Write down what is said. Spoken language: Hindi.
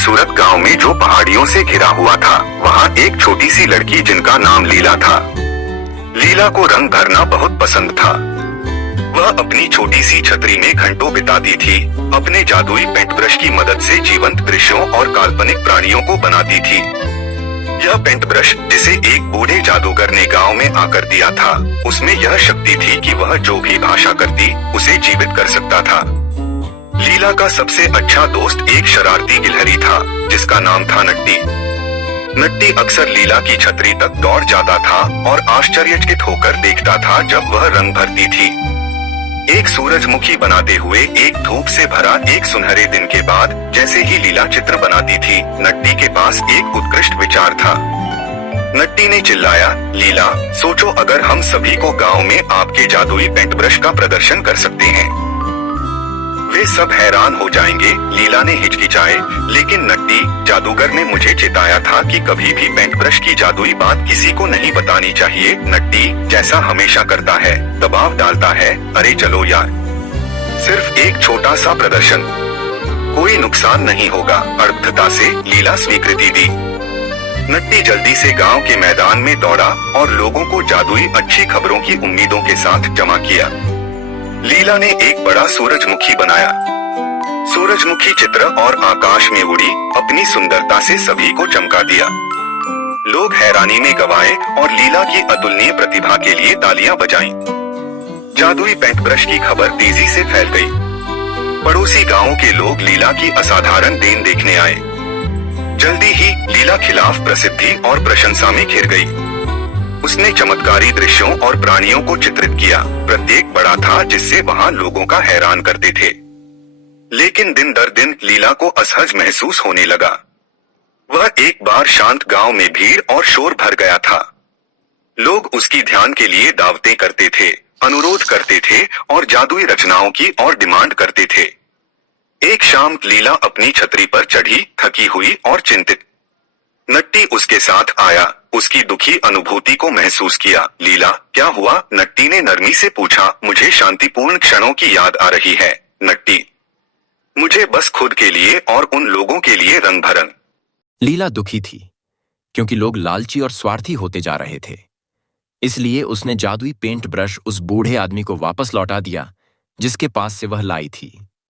खूबसूरत गांव में जो पहाड़ियों से घिरा हुआ था, वहाँ एक छोटी सी लड़की जिनका नाम लीला था। लीला को रंग भरना बहुत पसंद था। वह अपनी छोटी सी छतरी में घंटों बिताती थी। अपने जादुई पेंट ब्रश की मदद से जीवंत दृश्यों और काल्पनिक प्राणियों को बनाती थी। यह पेंट ब्रश, जिसे एक बूढ़े जादूगर ने गांव में आकर दिया था, उसमें यह शक्ति थी कि वह जो भी भाषा करती, उसे जीवित कर सकता था। लीला का सबसे अच्छा दोस्त एक शरारती गिलहरी था, जिसका नाम था नट्टी। नट्टी अक्सर लीला की छतरी तक दौड़ जाता था और आश्चर्यचकित होकर देखता था जब वह रंग भरती थी। एक सूरजमुखी बनाते हुए एक धूप से भरा एक सुनहरे दिन के बाद, जैसे ही लीला चित्र बनाती थी, नट्टी के पास एक उत्कृष्ट विचार था। नट्टी ने चिल्लाया, लीला, सोचो अगर हम सभी को गांव में आपके जादुई पेंट ब्रश का प्रदर्शन कर सकते हैं। वे सब हैरान हो जाएंगे। लीला ने हिचकिचाए, लेकिन नट्टी, जादूगर ने मुझे चेताया था कि कभी भी पेंट ब्रश की जादुई बात किसी को नहीं बतानी चाहिए। नट्टी, जैसा हमेशा करता है, दबाव डालता है। अरे चलो यार, सिर्फ एक छोटा सा प्रदर्शन, कोई नुकसान नहीं होगा। अर्धता से लीला स्वीकृति दी। नट्टी जल्दी से गांव के मैदान में दौड़ा और लोगों को जादुई अच्छी खबरों की उम्मीदों के साथ जमा किया। लीला ने एक बड़ा सूरजमुखी बनाया। सूरजमुखी चित्र और आकाश में उड़ी, अपनी सुंदरता से सभी को चमका दिया। लोग हैरानी में गवाए और लीला की अतुलनीय प्रतिभा के लिए तालियां बजाईं। जादुई पेंट ब्रश की खबर तेजी से फैल गई। पड़ोसी गांवों के लोग लीला की असाधारण देन देखने आए। जल्दी ही लीला खिलाफ प्रसिद्धि और प्रशंसा में घिर गई। उसने चमत्कारी दृश्यों और प्राणियों को चित्रित किया। प्रत्येक बड़ा था, जिससे वहां लोगों का हैरान करते थे। लेकिन दिन दर दिन लीला को असहज महसूस होने लगा। वह एक बार शांत गांव में भीड़ और शोर भर गया था। लोग उसकी ध्यान के लिए दावतें करते थे, अनुरोध करते थे और जादुई रचनाओं की और डिमांड करते थे। एक शाम लीला अपनी छतरी पर चढ़ी, थकी हुई और चिंतित। नट्टी उसके साथ आया, उसकी दुखी अनुभूति को महसूस किया। लीला, क्या हुआ? नट्टी ने नरमी से पूछा। मुझे शांतिपूर्ण क्षणों की याद आ रही है, नट्टी। मुझे बस खुद के लिए और उन लोगों के लिए रंग भरन। लीला दुखी थी, क्योंकि लोग लालची और स्वार्थी होते जा रहे थे। इसलिए उसने जादुई पेंट ब्रश उस बूढ़े आदमी को वापस लौटा दिया, जिसके पास से वह लाई थी।